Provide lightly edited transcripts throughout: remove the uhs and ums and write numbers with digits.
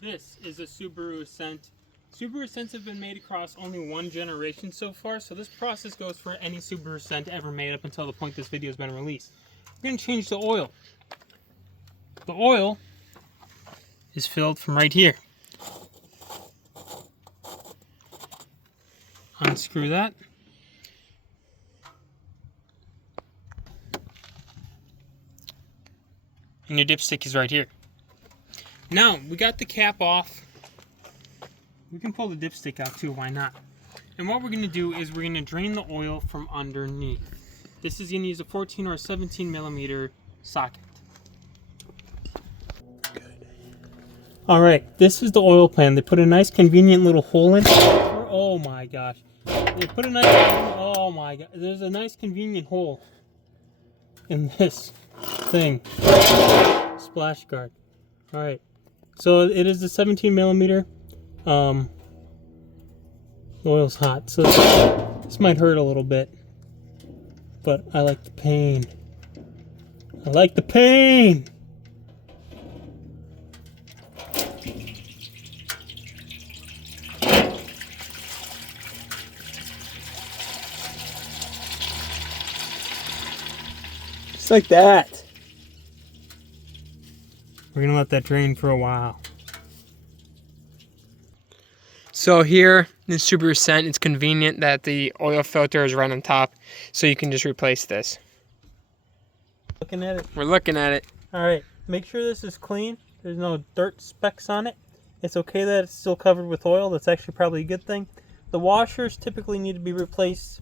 This is a Subaru Ascent. Subaru Ascents have been made across only one generation so far, so this process goes for any Subaru Ascent ever made up until the point this video has been released. We're going to change the oil. The oil is filled from right here. Unscrew that. And your dipstick is right here. Now, we got the cap off. We can pull the dipstick out too, why not? And what we're going to do is we're going to drain the oil from underneath. This is going to use a 14 or a 17 millimeter socket. Alright, this is the oil pan. They put a nice convenient little hole in. Oh my gosh. They put a nice, oh my god. There's a nice convenient hole in this thing. Splash guard. Alright. So it is the 17 millimeter. The oil's hot, so this might hurt a little bit. But I like the pain. I like the pain! Just like that. We're gonna let that drain for a while. So here in the Subaru Ascent, it's convenient that the oil filter is right on top, so you can just replace this. Looking at it? We're looking at it. Alright, make sure this is clean. There's no dirt specks on it. It's okay that it's still covered with oil. That's actually probably a good thing. The washers typically need to be replaced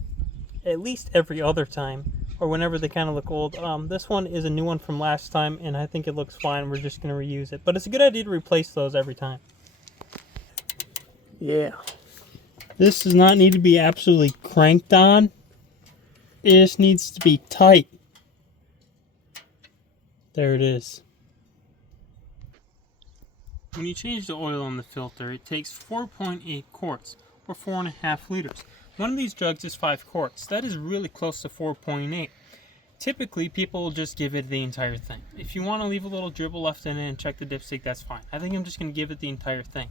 at least every other time, or whenever they kind of look old. This one is a new one from last time, and I think it looks fine. We're just going to reuse it. But it's a good idea to replace those every time. Yeah. This does not need to be absolutely cranked on. It just needs to be tight. There it is. When you change the oil on the filter, it takes 4.8 quarts, or 4.5 liters. One of these jugs is 5 quarts. That is really close to 4.8. Typically, people will just give it the entire thing. If you want to leave a little dribble left in it and check the dipstick, that's fine. I think I'm just going to give it the entire thing.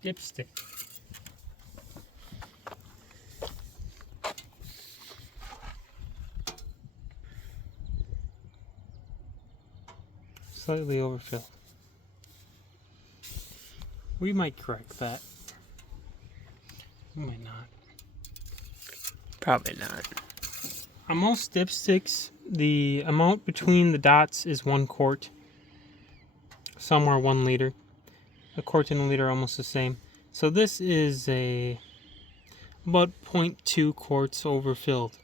Dipstick. Slightly overfilled. We might correct that. We might not. Probably not. On most dipsticks, the amount between the dots is 1 quart. Some are 1 liter. A quart and a liter are almost the same. So this is about 0.2 quarts overfilled,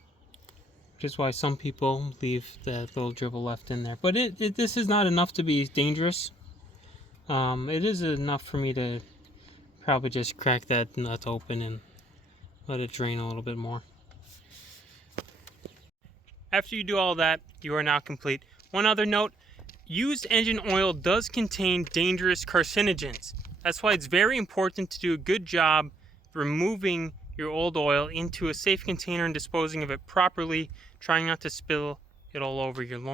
which is why some people leave that little dribble left in there. But this is not enough to be dangerous. It is enough for me to probably just crack that nut open and let it drain a little bit more. After you do all that, you are now complete. One other note. Used engine oil does contain dangerous carcinogens. That's why it's very important to do a good job removing your old oil into a safe container and disposing of it properly, trying not to spill it all over your lawn.